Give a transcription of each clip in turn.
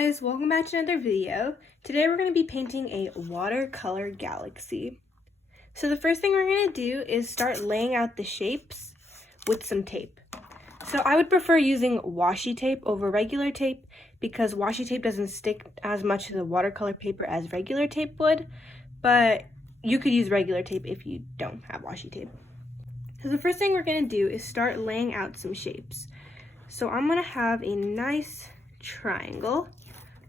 guys, welcome back to another video. Today we're going to be painting a watercolor galaxy. So the first thing we're going to do is start laying out the shapes with some tape. So I would prefer using washi tape over regular tape because washi tape doesn't stick as much to the watercolor paper as regular tape would, but you could use regular tape if you don't have washi tape. So the first thing we're going to do is start laying out some shapes. So I'm going to have a nice triangle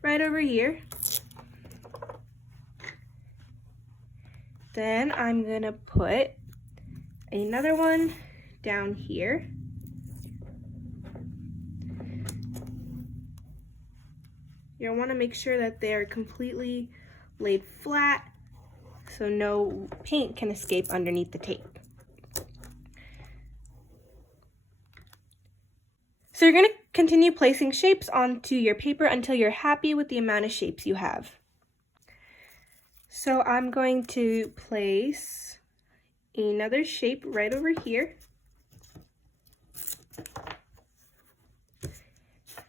right over here. Then I'm going to put another one down here. You'll want to make sure that they're completely laid flat so no paint can escape underneath the tape. So you're going to continue placing shapes onto your paper until you're happy with the amount of shapes you have. So I'm going to place another shape right over here.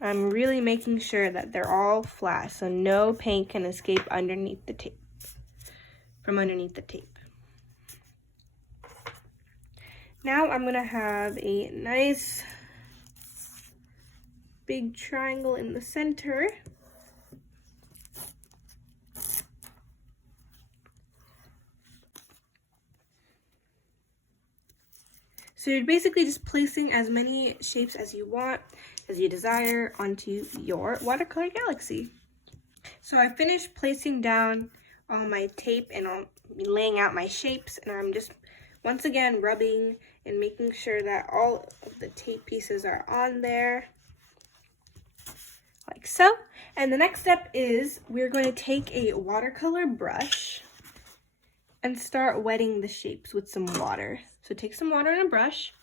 I'm really making sure that they're all flat so no paint can escape underneath the tape, from underneath the tape. Now I'm going to have a nice big triangle in the center. So you're basically just placing as many shapes as you want, as you desire, onto your watercolor galaxy. So I finished placing down all my tape and laying out my shapes, and I'm just once again rubbing and making sure that all of the tape pieces are on there. Like so. And the next step is we're going to take a watercolor brush and start wetting the shapes with some water. So take some water and a brush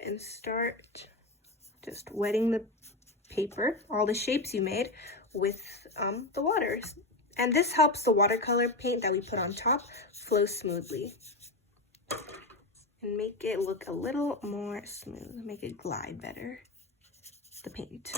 and start just wetting the paper, all the shapes you made, with the water. And this helps the watercolor paint that we put on top flow smoothly and make it look a little more smooth, make it glide better, the paint.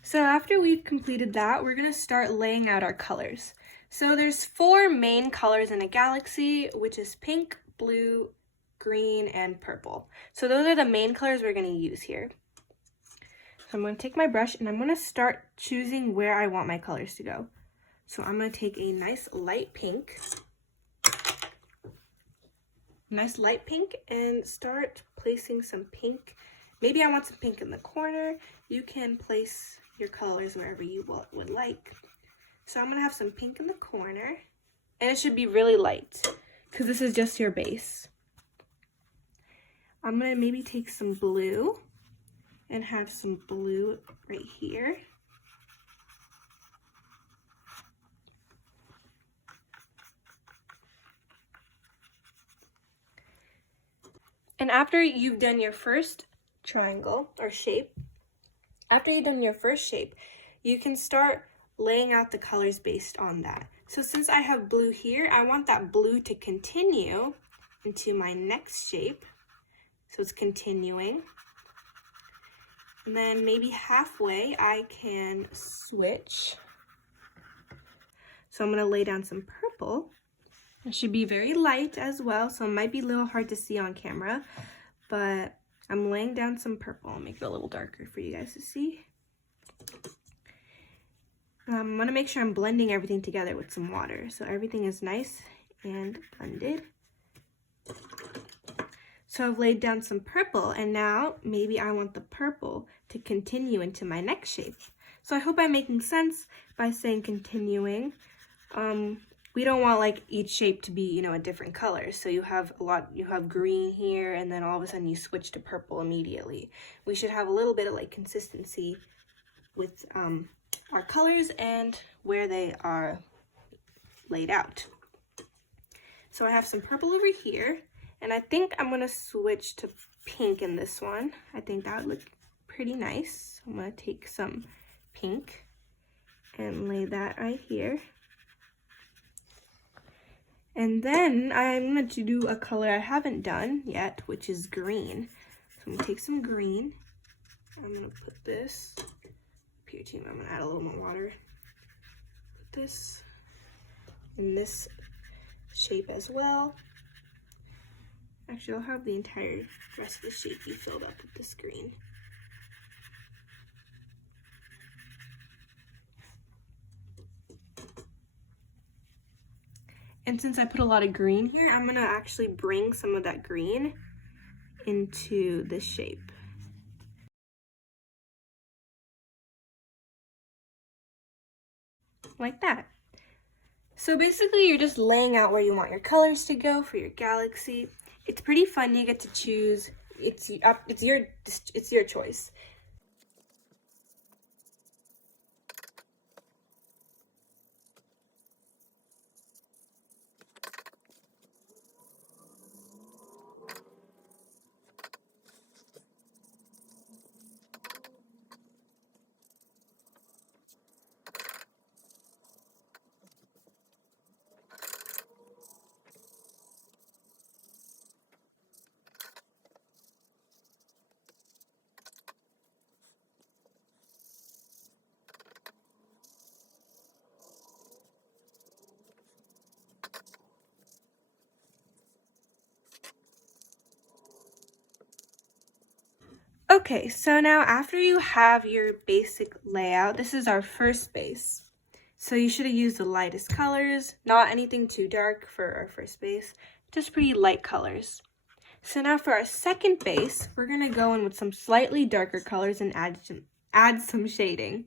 So after we've completed that, we're going to start laying out our colors. So there's 4 main colors in a galaxy, which is pink, blue, green, and purple. So those are the main colors we're going to use here. So I'm going to take my brush and I'm going to start choosing where I want my colors to go. So I'm going to take a nice light pink, and start placing some pink. Maybe I want some pink in the corner. You can place your colors wherever you would like. So I'm going to have some pink in the corner. And it should be really light because this is just your base. I'm going to maybe take some blue and have some blue right here. And after you've done your first triangle or shape, you can start laying out the colors based on that. So since I have blue here, I want that blue to continue into my next shape. So it's continuing. And then maybe halfway I can switch. So I'm going to lay down some purple. It should be very light as well, so it might be a little hard to see on camera, but I'm laying down some purple. I'll make it a little darker for you guys to see. I'm going to make sure I'm blending everything together with some water so everything is nice and blended. So I've laid down some purple, and now maybe I want the purple to continue into my next shape. So I hope I'm making sense by saying continuing. We don't want like each shape to be, a different color. So you have green here, and then all of a sudden you switch to purple immediately. We should have a little bit of like consistency with our colors and where they are laid out. So I have some purple over here, and I think I'm gonna switch to pink in this one. I think that would look pretty nice. I'm gonna take some pink and lay that right here. And then I'm going to do a color I haven't done yet, which is green. So I'm going to take some green. I'm going to put this up here too. I'm going to add a little more water. Put this in this shape as well. Actually, I'll have the entire rest of the shape be filled up with this green. And since I put a lot of green here, I'm gonna actually bring some of that green into this shape. Like that. So basically you're just laying out where you want your colors to go for your galaxy. It's pretty fun, you get to choose, it's your choice. Okay, so now after you have your basic layout, this is our first base. So you should have used the lightest colors, not anything too dark for our first base, just pretty light colors. So now for our second base, we're gonna go in with some slightly darker colors and add some shading.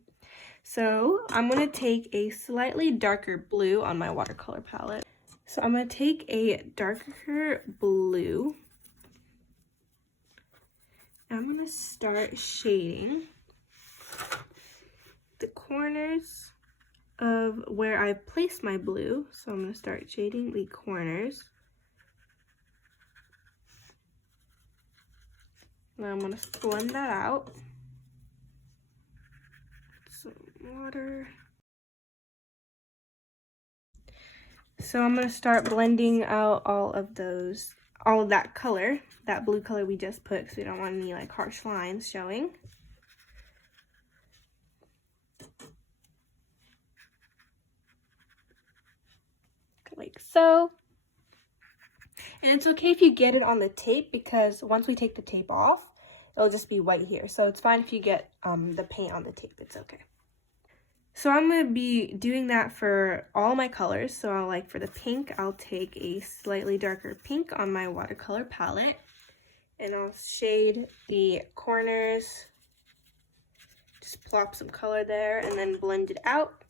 So I'm gonna take a slightly darker blue on my watercolor palette. So I'm gonna take a darker blue. I'm gonna start shading the corners of where I placed my blue. So I'm gonna start shading the corners. Now I'm gonna blend that out. Some water. So I'm gonna start blending out all of that color, that blue color we just put, because we don't want any like harsh lines showing. Like so. And it's okay if you get it on the tape, because once we take the tape off, it'll just be white here. So it's fine if you get the paint on the tape, it's okay. So I'm going to be doing that for all my colors. So like for the pink, I'll take a slightly darker pink on my watercolor palette. And I'll shade the corners. Just plop some color there and then blend it out.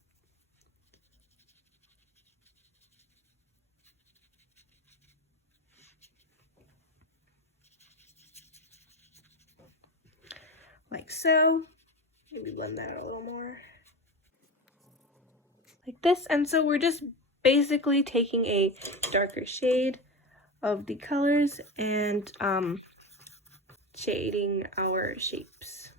Like so. Maybe blend that out a little more. Like this. And so we're just basically taking a darker shade of the colors and shading our shapes.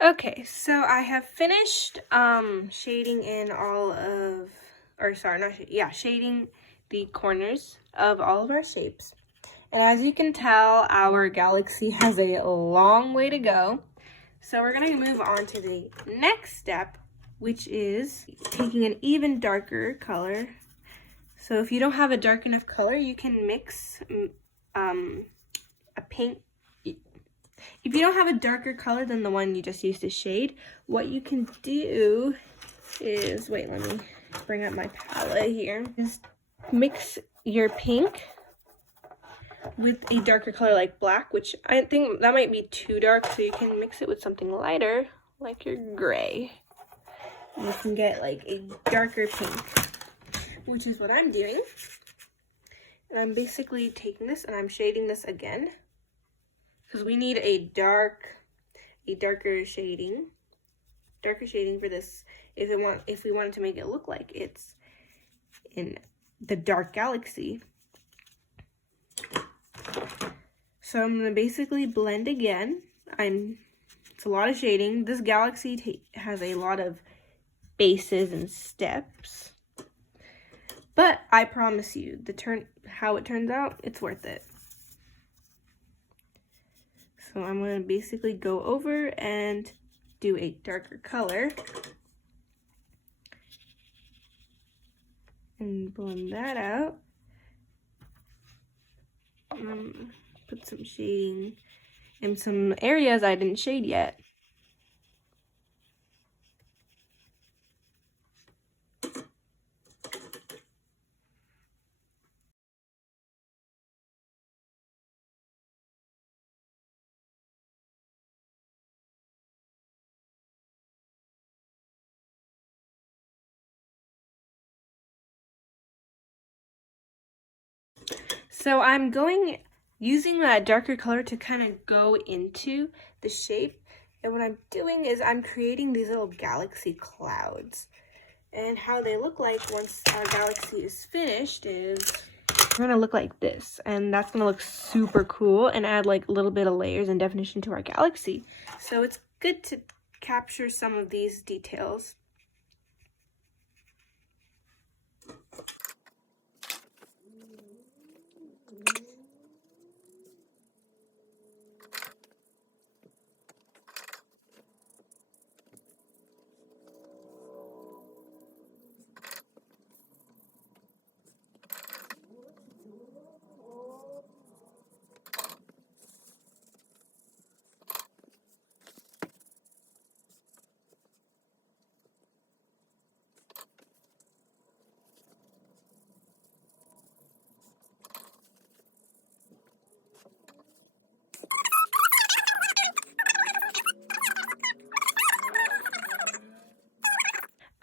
Okay, so I have finished shading in all of, or sorry, not shading, yeah, shading the corners of all of our shapes. And as you can tell, our galaxy has a long way to go. So we're gonna move on to the next step, which is taking an even darker color. So if you don't have a dark enough color, you can mix a pink. If you don't have a darker color than the one you just used to shade, what you can do is, wait, let me bring up my palette here, is mix your pink with a darker color like black, which I think that might be too dark, so you can mix it with something lighter, like your gray. And you can get like a darker pink, which is what I'm doing. And I'm basically taking this and I'm shading this again, because we need a darker shading for this if we wanted to make it look like it's in the dark galaxy. So I'm gonna basically blend again. It's a lot of shading. This galaxy has a lot of bases and steps, but I promise you, how it turns out, it's worth it. So I'm gonna basically go over and do a darker color and blend that out. Put some shading in some areas I didn't shade yet. So I'm using that darker color to kind of go into the shape. And what I'm doing is I'm creating these little galaxy clouds. And how they look like once our galaxy is finished is they're gonna look like this. And that's gonna look super cool and add like a little bit of layers and definition to our galaxy. So it's good to capture some of these details.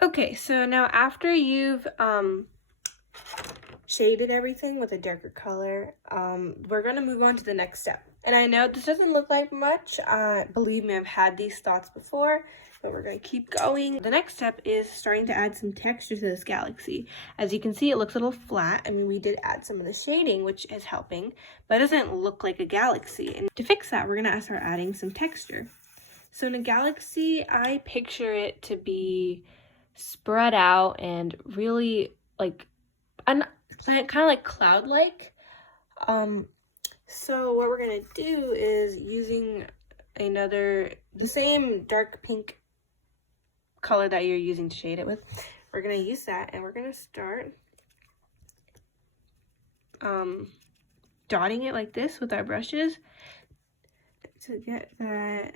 Okay, so now after you've shaded everything with a darker color, we're gonna move on to the next step. And I know this doesn't look like much, believe me, I've had these thoughts before, but we're gonna keep going. The next step is starting to add some texture to this galaxy. As you can see, it looks a little flat. I mean, we did add some of the shading, which is helping, but it doesn't look like a galaxy. And to fix that, we're gonna start adding some texture. So in a galaxy, I picture it to be spread out and really like kind of like cloud-like. So what we're gonna do is using the same dark pink color that you're using to shade it with. We're gonna use that and we're gonna start dotting it like this with our brushes to get that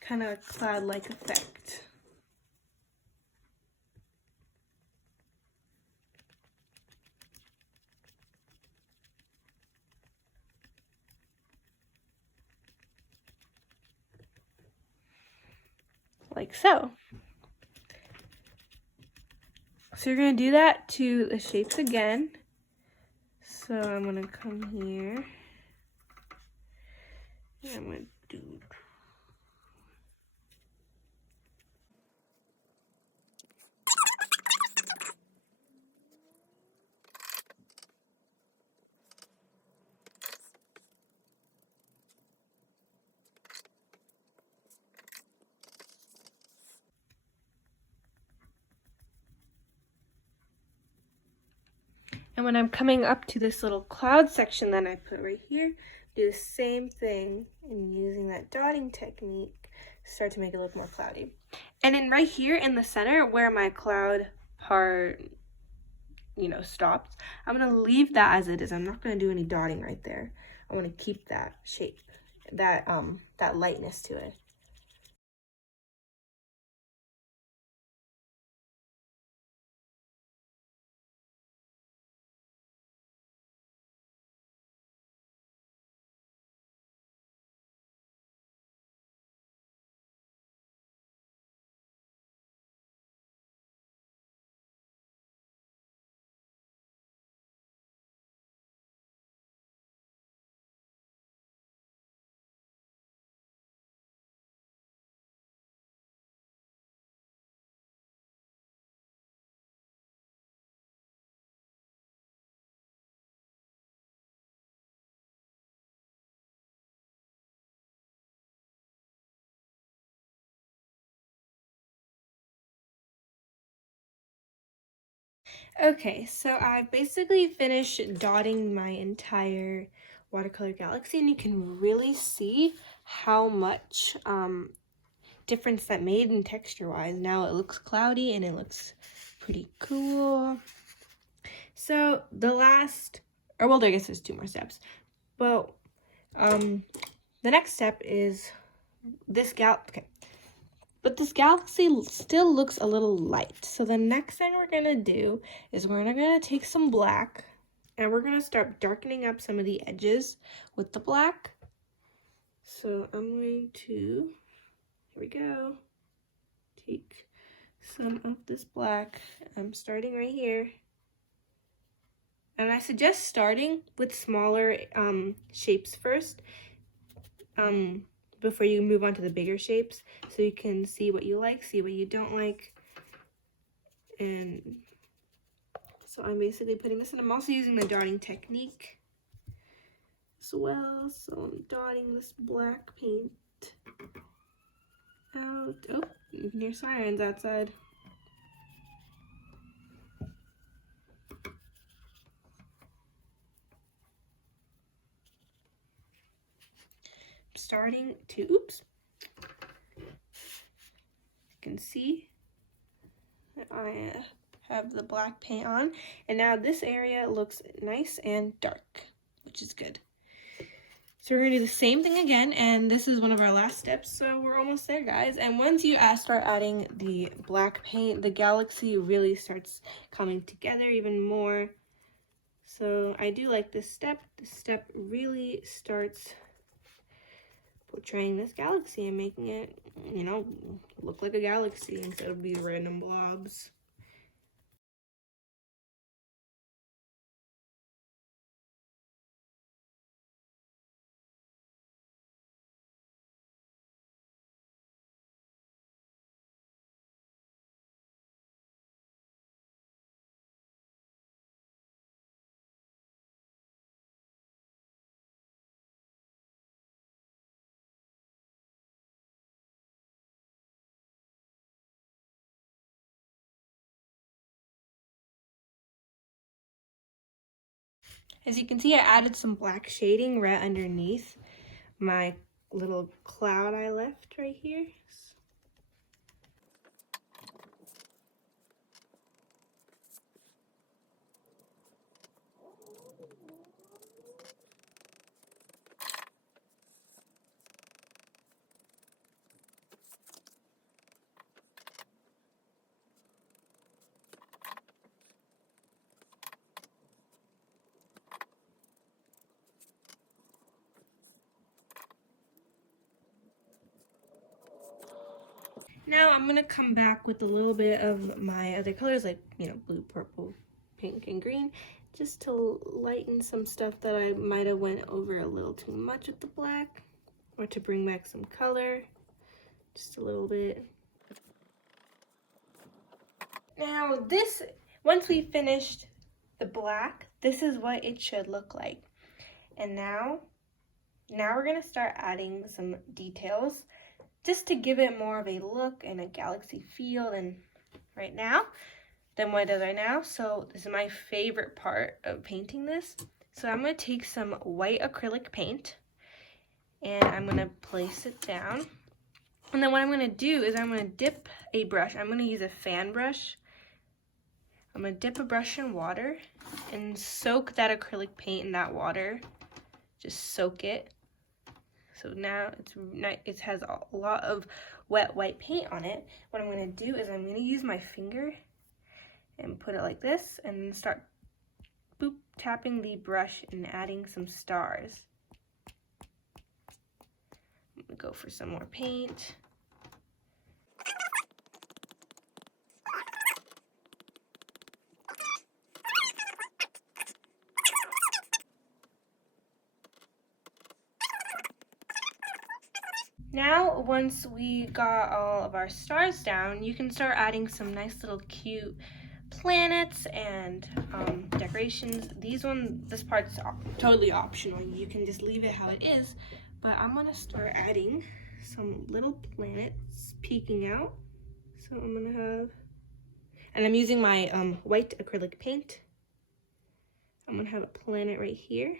kind of cloud-like effect. Like so. So you're going to do that to the shapes again. So I'm going to come here. And I'm going to do And when I'm coming up to this little cloud section that I put right here, do the same thing and using that dotting technique, start to make it look more cloudy. And then right here in the center where my cloud part, you know, stops, I'm gonna leave that as it is. I'm not gonna do any dotting right there. I wanna keep that shape, that lightness to it. Okay, so I basically finished dotting my entire Watercolor Galaxy, and you can really see how much difference that made in texture-wise. Now it looks cloudy and it looks pretty cool. So the last, or well, I guess there's 2 more steps. But the next step is this okay. But this galaxy still looks a little light. So the next thing we're gonna do is we're gonna take some black and we're gonna start darkening up some of the edges with the black. So I'm going to, here we go, take some of this black. I'm starting right here. And I suggest starting with smaller shapes first. Before you move on to the bigger shapes, so you can see what you like, see what you don't like. And so I'm basically putting this in. I'm also using the dotting technique as well. So I'm dotting this black paint out. Oh, you can hear sirens outside. I'm starting to, oops. You can see that I have the black paint on, and now this area looks nice and dark, which is good. So we're gonna do the same thing again, and this is one of our last steps, so we're almost there, guys. And once you start adding the black paint, the galaxy really starts coming together even more. So I do like this step. This step really starts portraying this galaxy and making it, you know, look like a galaxy instead of these random blobs. As you can see, I added some black shading right underneath my little cloud I left right here. Now I'm gonna come back with a little bit of my other colors, like, you know, blue, purple, pink, and green, just to lighten some stuff that I might have went over a little too much with the black, or to bring back some color, just a little bit. Now this, once we finished the black, this is what it should look like. And now we're gonna start adding some details, just to give it more of a look and a galaxy feel than what it does right now. So this is my favorite part of painting this. So I'm going to take some white acrylic paint, and I'm going to place it down. And then what I'm going to do is I'm going to dip a brush. I'm going to use a fan brush. I'm going to dip a brush in water and soak that acrylic paint in that water. Just soak it. So now it has a lot of wet white paint on it. What I'm going to do is I'm going to use my finger and put it like this and then start boop tapping the brush and adding some stars. I'm going to go for some more paint. Now, once we got all of our stars down, you can start adding some nice little cute planets and decorations. This part's totally optional. You can just leave it how it is, but I'm gonna start adding some little planets peeking out. So I'm gonna have, and I'm using my white acrylic paint. I'm gonna have a planet right here.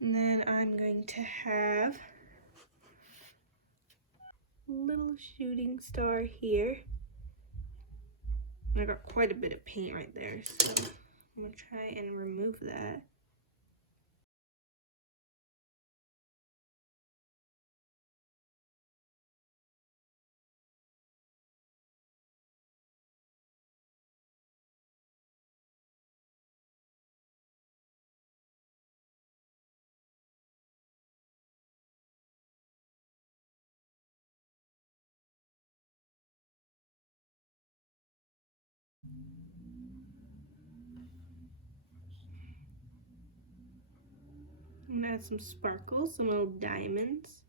And then I'm going to have a little shooting star here. And I got quite a bit of paint right there, so I'm gonna try and remove that. I'm gonna add some sparkles, some little diamonds.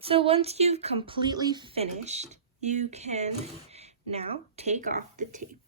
So once you've completely finished, you can now take off the tape.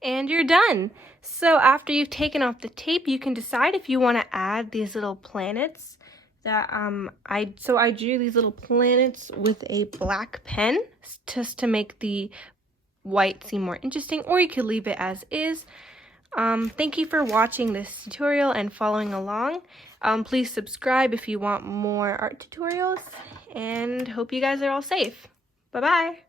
And you're done. So after you've taken off the tape, you can decide if you want to add these little planets that I drew these little planets with a black pen just to make the white seem more interesting, or you could leave it as is. Thank you for watching this tutorial and following along. Please subscribe if you want more art tutorials, and hope you guys are all safe. Bye-bye.